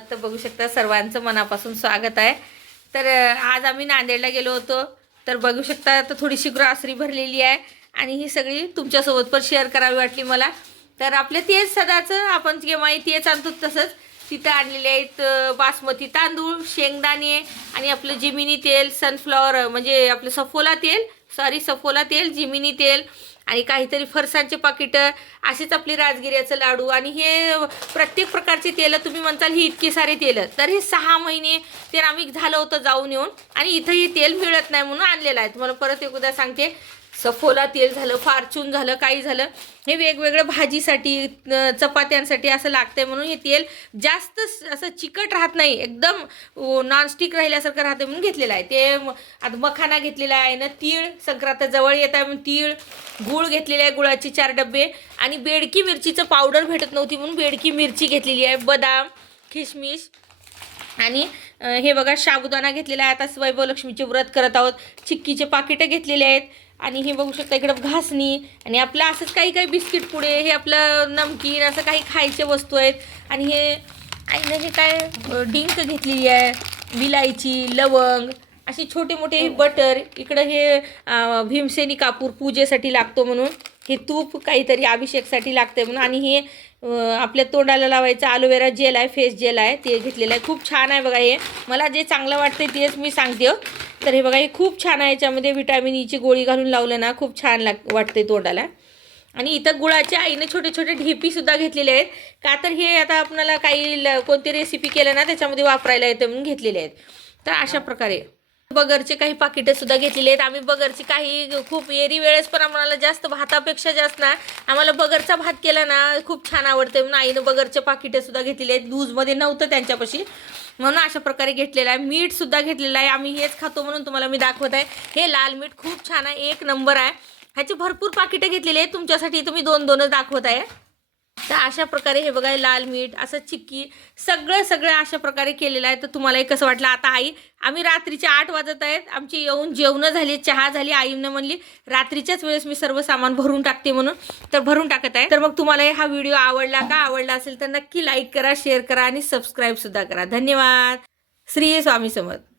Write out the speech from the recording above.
तर बघू शकता सर्वांचं मनापासून स्वागत आहे। तर आज आम्ही नांदेडला गेलो होतो। तर बघू शकता तर थोडीशी ग्रॉसरी भरलेली आहे आणि ही सगळी तुमच्यासोबत पण शेअर करावी वाटली मला। तर आपले तेच सदाचं आपण केव्हाही तेच आणतो तसंच तिथं आणलेले आहेत बासमती तांदूळ, शेंगदाणे आणि आपलं जिमिनी तेल, सनफ्लॉवर म्हणजे आपलं सफोला तेल, जिमिनी तेल आणि काहीतरी फरसांचे पाकिटं, असेच आपली राजगिऱ्याचं लाडू आणि हे प्रत्येक प्रकारचे तेलं तुम्ही म्हणताल ही इतकी सारे तेलं, तर हे 6 महिने ते आम्ही झालं होतं जाऊन येऊन आणि इथं हे तेल मिळत नाही म्हणून आणलेलं आहे। तुम्हाला परत एकदा सांगते, सफोला तेल झालं, फॉर्च्यून झालं, काही झालं, हे वेगवेगळं भाजीसाठी चपात्यांसाठी असं लागतंय म्हणून हे तेल जास्त असं चिकट राहत नाही, एकदम नॉनस्टिक राहिल्यासारखं राहतं म्हणून घेतलेलं आहे। ते आता मखाना घेतलेला आहे ना, तीळ संक्रांत जवळ येत आहे म्हणून तीळ, गूळ घेतलेले आहे, गुळाचे 4 डबे आणि बेडकी मिरचीचं पावडर भेटत नव्हती म्हणून बेडकी मिरची घेतलेली आहे, बदाम, किशमिश आणि हे बघा साबुदाणा घेतलेला आहे। आता वैभवलक्ष्मीचे व्रत करत आहोत, चिक्कीचे पाकिटं घेतलेले आहेत आणि हे बघू शकता इकडं घासणी आणि आपलं असंच काही काही बिस्किट पुडे, हे आपलं नमकीन असं काही खायचे वस्तू आहेत आणि हे आईनं हे काय डिंक घेतलेली आहे, विलायची, लवंग, अशी छोटे मोठे बटर, इकडं हे भीमसेनी कापूर पूजेसाठी लागतो म्हणून, हे तूप काहीतरी अभिषेकसाठी लागते म्हणून आणि हे आपल्या तोंडाला लावायचं ॲलोवेरा जेल आहे, फेस जेल आहे, ते घेतलेलं आहे। खूप छान आहे बघा, हे मला जे चांगलं वाटतं तेच मी सांगते। तर हे बघा हे खूप छान आहे, याच्यामध्ये व्हिटॅमिन ईची गोळी घालून लावलं ना खूप छान वाटते तोंडाला। आणि इथं गुळाच्या आईने छोटे छोटे ढेपीसुद्धा घेतलेले आहेत, का तर हे आता आपल्याला काही कोणती रेसिपी केलं ना त्याच्यामध्ये वापरायला येतं म्हणून घेतलेले आहेत। तर अशा प्रकारे बगरचे काही पाकिटं सुद्धा घेतलेले आहेत। आम्ही बगरची काही खूप एरी वेळेस पण आम्हाला जास्त भातापेक्षा जास्त ना आम्हाला बगरचा भात केला ना खूप छान आवडते म्हणून आईनं बगरचे पाकिटं सुद्धा घेतलेले आहेत। लूजमध्ये नव्हतं त्यांच्यापाशी म्हणून अशा प्रकारे घेतलेलं आहे। मीठ सुद्धा घेतलेलं आहे, आम्ही हेच खातो म्हणून तुम्हाला मी दाखवत आहे। हे लाल मीठ खूप छान आहे, 1 नंबर आहे। ह्याचे भरपूर पाकिटं घेतलेले आहेत, तुमच्यासाठी तुम्ही 2-2च दाखवत आहे। तर अशा प्रकारे हे बघा लाल मीठ, असं चिक्की, सगळं अशा प्रकारे केलेलं आहे। तर तुम्हालाही कसं वाटलं? आता आई, आम्ही रात्रीचे 8 वाजत आहेत, आमची येऊन जेवणं झाली, चहा झाली, आईनं म्हणली रात्रीच्याच वेळेस मी सर्व सामान भरून टाकते म्हणून, तर भरून टाकत आहे। तर मग तुम्हाला हा व्हिडिओ आवडला का? आवडला असेल तर नक्की लाईक करा, शेअर करा आणि सबस्क्राईब सुद्धा करा। धन्यवाद। श्री स्वामी समर्थ।